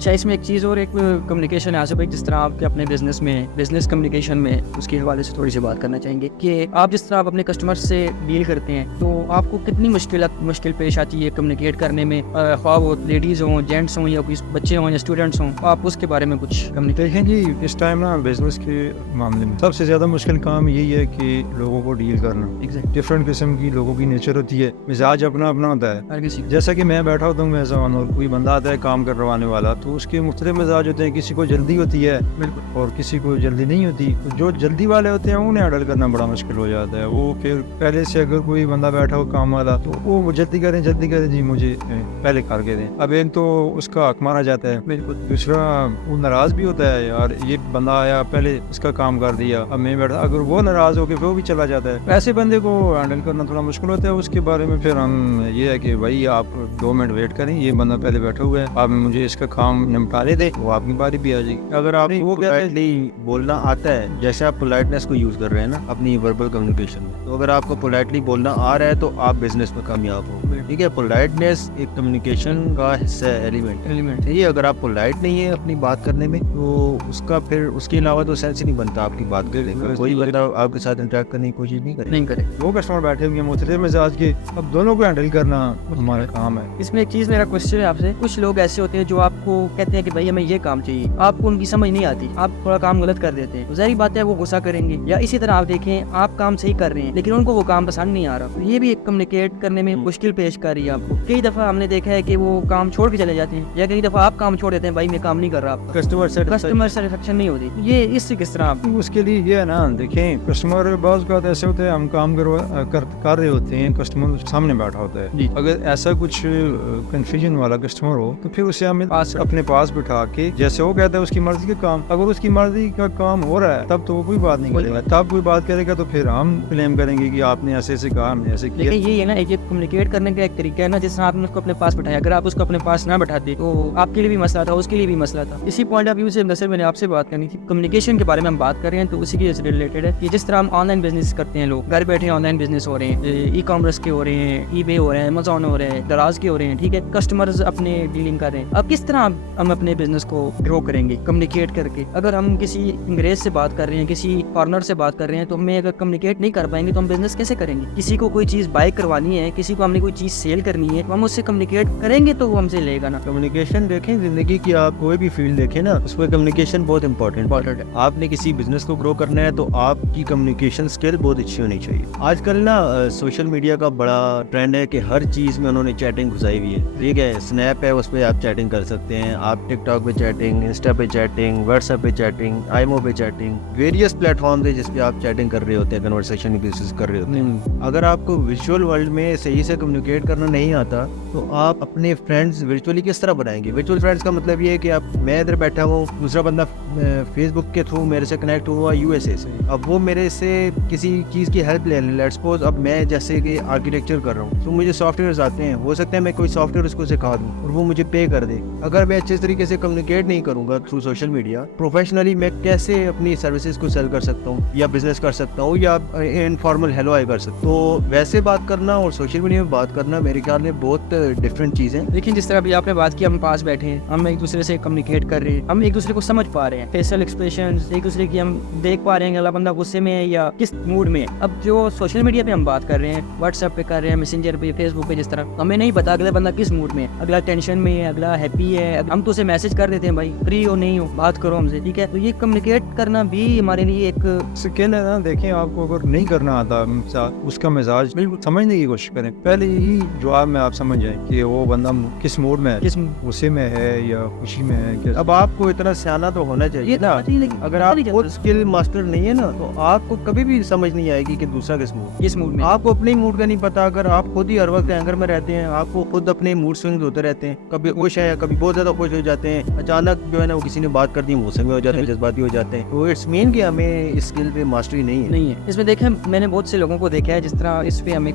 اچھا اس میں ایک چیز اور ایک کمیونیکیشن ہے آصف بھائی، جس طرح آپ کے اپنے بزنس کمیونیکیشن میں اس کے حوالے سے تھوڑی سی بات کرنا چاہیں گے کہ آپ جس طرح آپ اپنے کسٹمر سے ڈیل کرتے ہیں تو آپ کو کتنی مشکل پیش آتی ہے کمیونیکیٹ کرنے میں، خواہ وہ لیڈیز ہوں، جینٹس ہوں، یا کوئی بچے ہوں یا اسٹوڈنٹس ہوں، آپ اس کے بارے میں کچھ کمیونیکیٹ؟ دیکھیں جی، اس ٹائم نا بزنس کے معاملے میں سب سے زیادہ مشکل کام یہی ہے کہ لوگوں کو ڈیل کرنا. ڈفرینٹ قسم کی لوگوں کی نیچر ہوتی ہے، مزاج اپنا اپنا ہوتا ہے. جیسا کہ میں بیٹھا ہوتا ہوں ویسا اور کوئی بندہ آتا ہے کام کروانے والا تو اس کے مختلف مزاج ہوتے ہیں. کسی کو جلدی ہوتی ہے اور کسی کو جلدی نہیں ہوتی. جو جلدی والے ہوتے ہیں انہیں ہینڈل کرنا بڑا مشکل ہو جاتا ہے. وہ پھر پہلے سے اگر کوئی بندہ بیٹھا ہو کام والا تو وہ جلدی کریں جی مجھے پہلے کر کے دیں. اب ایک تو اس کا حق مارا جاتا ہے، دوسرا وہ ناراض بھی ہوتا ہے، یار یہ بندہ آیا پہلے اس کا کام کر دیا اب میں بیٹھا. اگر وہ ناراض ہو کے وہ بھی چلا جاتا ہے، ایسے بندے کو ہینڈل کرنا تھوڑا مشکل ہوتا ہے. اس کے بارے میں پھر ہم یہ ہے کہ بھائی آپ 2 منٹ ویٹ کریں، یہ بندہ پہلے بیٹھا ہوا ہے، آپ مجھے اس کا کام نمٹانے دیں، وہ آپ کی باری بھی آ جائے گی. اگر آپ وہ پولائٹلی بولنا آتا ہے، جیسے آپ پولائٹنس کو یوز کر رہے ہیں نا اپنی وربل کمیونیکیشن میں، تو اگر آپ کو پولائٹلی بولنا آ رہا ہے تو آپ بزنس میں کامیاب ہو. ٹھیک ہے، پولائٹنس ایک کمیونیکیشن کا حصہ ہے، ایلیمنٹ ہے. یہ اگر آپ پولائٹ نہیں ہے اپنی بات کرنے میں تو اس کا پھر اس کے علاوہ تو سینس ہی نہیں بنتا آپ کی بات کرنے کا. کوئی بندہ آپ کے ساتھ انٹریکٹ کرنے کی کوشش نہیں کرے. وہ کسٹمر بیٹھے ہوئے ہیں مختلف مزاج کے، اب دونوں کو ہینڈل کرنا ہمارا کام ہے. اس میں ایک چیز میرا کوشچن ہے آپ سے، کچھ لوگ ایسے ہوتے ہیں جو آپ کو کہتے ہیں کہ بھائی ہمیں یہ کام چاہیے، آپ کو ان کی سمجھ نہیں آتی، آپ تھوڑا کام غلط کر دیتے ہیں، ظاہری بات ہے وہ غصہ کریں گے. یا اسی طرح آپ دیکھیں آپ کام صحیح کر رہے ہیں لیکن ان کو وہ کام پسند نہیں آ رہا، یہ بھی ایک کمیونیکیٹ کرنے میں مشکل پیش کر رہی ہے آپ کو. کئی دفعہ ہم نے دیکھا ہے کہ وہ کام چھوڑ کے چلے جاتے ہیں، یا کئی دفعہ آپ کام چھوڑ دیتے ہیں، بھائی میں کام نہیں کر رہا، آپ کسٹمر سیٹسفیکشن نہیں ہوتی. یہ اس سے کس طرح آپ اس کے لیے یہ ہے نا، دیکھیں کسٹمر بعض اوقات ایسے ہوتے ہیں ہم کام کر رہے ہوتے ہیں، کسٹمر سامنے بیٹھا ہوتا ہے. اگر ایسا کچھ کنفیوژن والا کسٹمر ہو تو پھر اسے ہمیں اپنے پاس بٹھا کے، جیسے وہ کہتا ہے اس کی مرضی کا کام، اگر اس کی مرضی کا کام ہو رہا ہے تب تو وہ کوئی بات نہیں کرے گا. تب کوئی بات کرے گا تو پھر ہم کلیم کریں گے کہ آپ نے ایسے ایسے کہا، ہم نے ایسے کیا. لیکن یہ ہے نا، ایک کمیونیکیٹ کرنے کا ایک طریقہ ہے نا، جس طرح آپ نے اس کو اپنے پاس بٹھایا. اگر آپ اس کو اپنے پاس نہ بٹھاتے تو آپ کے لیے بھی مسئلہ تھا، اس کے لیے بھی مسئلہ تھا. اسی پوائنٹ آف ویو سے نصر میں نے آپ سے بات کرنی تھی، کمیونیکیشن کے بارے میں ہم بات کر رہے ہیں تو اسی کے ریلیٹڈ ہے کہ جس طرح ہم آن لائن بزنس کرتے ہیں، لوگ گھر بیٹھے آن لائن بزنس ہو رہے ہیں، ای کامرس کے ہو رہے ہیں، ای بے ہو رہے ہیں، امیزون ہو رہے ہیں، دراز کے ہو رہے ہیں. ٹھیک ہے، کسٹمرز اپنے ڈیلنگ کر رہے ہیں. اب کس طرح ہم اپنے بزنس کو گرو کریں گے کمیونیکیٹ کر کے؟ اگر ہم کسی انگریز سے بات کر رہے ہیں، کسی فارنر سے بات کر رہے ہیں، تو ہمیں اگر کمیونیکیٹ نہیں کر پائیں گے تو ہم بزنس کیسے کریں گے؟ کسی کو کوئی چیز بائی کروانی ہے، کسی کو ہم نے کوئی چیز سیل کرنی ہے، تو ہم اس سے کمیونیکیٹ کریں گے تو وہ ہم سے لے گا نا. کمیونیکیشن دیکھیں، زندگی کی آپ کوئی بھی فیلڈ دیکھیں نا، اس میں کمیونیکیشن بہت امپورٹنٹ ہے. آپ نے کسی بزنس کو گرو کرنا ہے تو آپ کی کمیونیکیشن اسکل بہت اچھی ہونی چاہیے. آج کل نا سوشل میڈیا کا بڑا ٹرینڈ ہے کہ ہر چیز میں انہوں نے چیٹنگ گھسائی ہوئی ہے. ٹھیک ہے، اسنیپ ہے اس پہ آپ چیٹنگ کر سکتے ہیں، آپ ٹک ٹاک پہ چیٹنگ، انسٹا پہ چیٹنگ، واٹس ایپ پہ چیٹنگ، آئیمو پہ چیٹنگ، ویریس پلیٹ فارمز ہے جس پہ آپ چیٹنگ کر رہے ہوتے ہیں، کنورسیشن بیسس کر رہے ہوتے ہیں. اگر آپ کو ویژول ورلڈ میں صحیح سے کمیونیکیٹ کرنا نہیں آتا تو آپ اپنے فرینڈز ورچولی کس طرح بنائیں گے؟ ورچوئل فرینڈز کا مطلب یہ ہے کہ آپ، میں ادھر بیٹھا ہوں، دوسرا بندہ فیس بک کے تھرو میرے سے کنیکٹ ہوا یو ایس اے سے، اب وہ میرے سے کسی چیز کی ہیلپ لے لیں. لیٹس سپوز اب میں جیسے کہ آرکیٹیکچر کر رہا ہوں تو مجھے سافٹ ویئرز آتے ہیں، ہو سکتا ہے میں کوئی سافٹ ویئر اس کو سکھا دوں اور وہ مجھے پے کر دے. اگر میں اچھے طریقے سے کمیونیکیٹ نہیں کروں گا تھرو سوشل میڈیا پروفیشنلی، میں کیسے اپنی سروسز کو سیل کر سکتا ہوں یا بزنس کر سکتا ہوں یا انفارمل ہیلو آئی کر سکتا ہوں؟ تو ویسے بات کرنا اور سوشل میڈیا میں بات کرنا میرے خیال میں بہت ڈفرینٹ چیزیں. لیکن جس طرح ابھی آپ نے بات کی، ہم پاس بیٹھے ہیں، ہم ایک دوسرے سے کمیونیکیٹ کر رہے ہیں، ہم ایک دوسرے کو سمجھ پا رہے ہیں، فیشل ایکسپریشنز ایک دوسرے کی ہم دیکھ پا رہے ہیں کہ اگلا بندہ غصے میں ہے یا کس موڈ میں ہے. اب جو سوشل میڈیا پہ ہم بات کر رہے ہیں، واٹس ایپ پہ کر رہے ہیں، میسنجر پہ، فیس بک پہ، جس طرح ہمیں نہیں پتا اگلا بندہ کس موڈ میں ہے، اگلا ٹینشن میں ہے، اگلا ہیپی ہے. ہم تو اسے میسج کر دیتے ہیں بھائی فری ہو نہیں ہو بات کرو ہم سے. ٹھیک ہے، تو یہ کمیونیکیٹ کرنا بھی ہمارے لیے ایک سکل ہے نا. دیکھیں آپ کو اگر نہیں کرنا آتا اس کا مزاج بالکل سمجھنے کی کوشش کریں. پہلے یہی جواب میں آپ سمجھ جائیں کہ وہ بندہ کس موڈ میں ہے، کس غصے میں ہے یا خوشی میں ہے. اب آپ کو اتنا سیاح تو ہونا چاہیے نا. اگر آپ خود اسکل ماسٹر نہیں ہے نا تو آپ کو کبھی بھی سمجھ نہیں آئے گی کہ دوسرا کس موڈ میں. آپ کو اپنے موڈ کا نہیں پتا. اگر آپ خود ہی ہر وقت اینگر میں رہتے ہیں، آپ کو خود اپنے موڈ سوئنگز ہوتے رہتے ہیں، کبھی خوش ہیں، کبھی بہت زیادہ خوش ہو جاتے ہیں، اچانک جو ہے نا وہ کسی نے بات کر دی غصے میں ہو جاتے ہیں، جذباتی ہو جاتے ہیں. تو اٹس مین کہ ہمیں اس اسکل پہ ماسٹری نہیں ہے. اس میں دیکھیں میں نے بہت سے لوگوں کو دیکھا ہے، جس طرح اس پہ ہم ایک